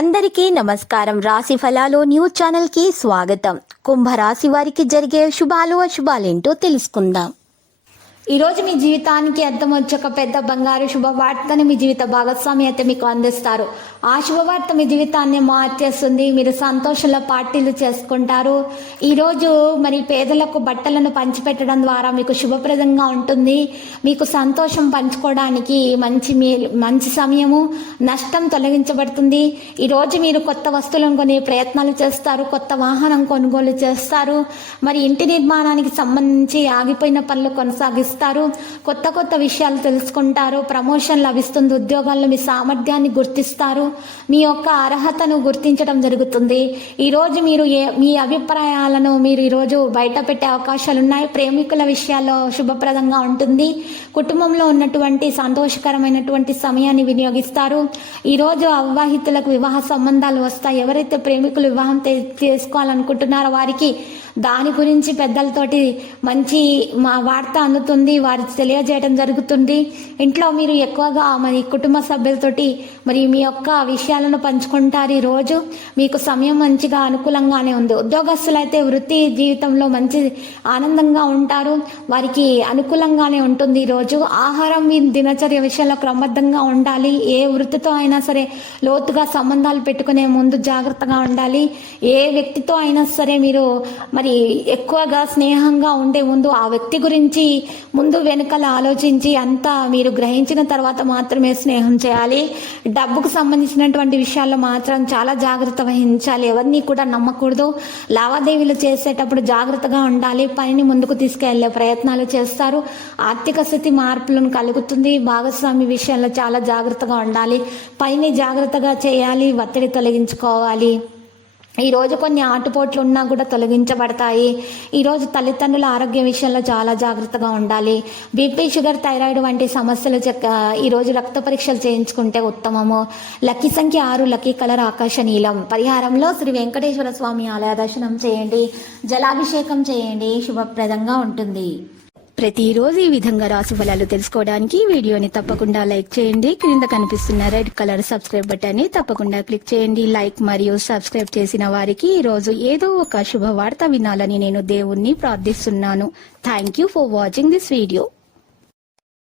అందరికీ నమస్కారం. రాశి ఫలాలు న్యూస్ ఛానల్ కి స్వాగతం. కుంభరాశి వారికి జరిగే శుభాలు అశుభాలేంటో తెలుసుకుందాం. ఈరోజు మీ జీవితానికి అర్థం వచ్చే ఒక పెద్ద బంగారు శుభవార్తని మీ జీవిత భాగస్వామి అయితే మీకు అందిస్తారు. ఆ శుభవార్త మీ జీవితాన్ని మార్చేస్తుంది. మీరు సంతోషంలో పార్టీలు చేసుకుంటారు. ఈరోజు మరి పేదలకు బట్టలను పంచిపెట్టడం ద్వారా మీకు శుభప్రదంగా ఉంటుంది. మీకు సంతోషం పంచుకోవడానికి మంచి సమయము. నష్టం తొలగించబడుతుంది. ఈరోజు మీరు కొత్త వస్తువులను కొనే ప్రయత్నాలు చేస్తారు. కొత్త వాహనం కొనుగోలు చేస్తారు. మరి ఇంటి నిర్మాణానికి సంబంధించి ఆగిపోయిన పనులు కొనసాగిస్తారు. కొత్త విషయాలు తెలుసుకుంటారు. ప్రమోషన్ లభిస్తుంది. ఉద్యోగాల్లో మీ సామర్థ్యాన్ని గుర్తిస్తారు. మీ యొక్క అర్హతను గుర్తించడం జరుగుతుంది. ఈరోజు మీరు మీ అభిప్రాయాలను మీరు ఈరోజు బయట పెట్టే అవకాశాలు ఉన్నాయి. ప్రేమికుల విషయాల్లో శుభప్రదంగా ఉంటుంది. కుటుంబంలో ఉన్నటువంటి సంతోషకరమైనటువంటి సమయాన్ని వినియోగిస్తారు. ఈరోజు అవివాహితులకు వివాహ సంబంధాలు వస్తాయి. ఎవరైతే ప్రేమికులు వివాహం చేసుకోవాలనుకుంటున్నారో వారికి దాని గురించి పెద్దలతోటి మంచి వార్త అందుతుంది. వారికి తెలియజేయడం జరుగుతుంది. ఇంట్లో మీరు ఎక్కువగా మరి కుటుంబ సభ్యులతోటి మరి మీ యొక్క విషయాలను పంచుకుంటారు. ఈ రోజు మీకు సమయం మంచిగా అనుకూలంగానే ఉంది. ఉద్యోగస్తులైతే వృత్తి జీవితంలో మంచి ఆనందంగా ఉంటారు. వారికి అనుకూలంగానే ఉంటుంది. ఈరోజు ఆహారం మీ దినచర్య విషయంలో క్రమబద్ధంగా ఉండాలి. ఏ వృత్తితో అయినా సరే లోతుగా సంబంధాలు పెట్టుకునే ముందు జాగ్రత్తగా ఉండాలి. ఏ వ్యక్తితో అయినా సరే మీరు మరి ఎక్కువగా స్నేహంగా ఉండే ముందు ఆ వ్యక్తి గురించి ముందు వెనుకల ఆలోచించి అంతా మీరు గ్రహించిన తర్వాత మాత్రమే స్నేహం చేయాలి. డబ్బుకు సంబంధించినటువంటి విషయాల్లో మాత్రం చాలా జాగ్రత్త వహించాలి. ఎవరిని కూడా నమ్మకూడదు. లావాదేవీలు చేసేటప్పుడు జాగ్రత్తగా ఉండాలి. పనిని ముందుకు తీసుకెళ్లే ప్రయత్నాలు చేస్తారు. ఆర్థిక స్థితి మార్పులను కలుగుతుంది. భాగస్వామి విషయాల్లో చాలా జాగ్రత్తగా ఉండాలి. పనిని జాగ్రత్తగా చేయాలి. ఒత్తిడి తొలగించుకోవాలి. ఈరోజు కొన్ని ఆటుపోట్లు ఉన్నా కూడా తొలగించబడతాయి. ఈరోజు తల్లిదండ్రుల ఆరోగ్య విషయంలో చాలా జాగ్రత్తగా ఉండాలి. బీపీ, షుగర్, థైరాయిడ్ వంటి సమస్యలు ఈరోజు రక్త పరీక్షలు చేయించుకుంటే ఉత్తమము. లక్కీ సంఖ్య 6, లక్కీ కలర్ ఆకాశ నీలం. పరిహారంలో శ్రీ వెంకటేశ్వర స్వామి ఆలయ దర్శనం చేయండి. జలాభిషేకం చేయండి. శుభప్రదంగా ఉంటుంది. ప్రతిరోజు ఈ విధంగా రాశి ఫలాలు తెలుసుకోవడానికి వీడియోని తప్పకుండా లైక్ చేయండి. క్రింద కనిపిస్తున్న రెడ్ కలర్ సబ్స్క్రైబ్ బటన్ ని తప్పకుండా క్లిక్ చేయండి. లైక్ మరియు సబ్స్క్రైబ్ చేసిన వారికి ఈ రోజు ఏదో ఒక శుభవార్త వినాలని నేను దేవుణ్ణి ప్రార్థిస్తున్నాను. Thank you for watching this video.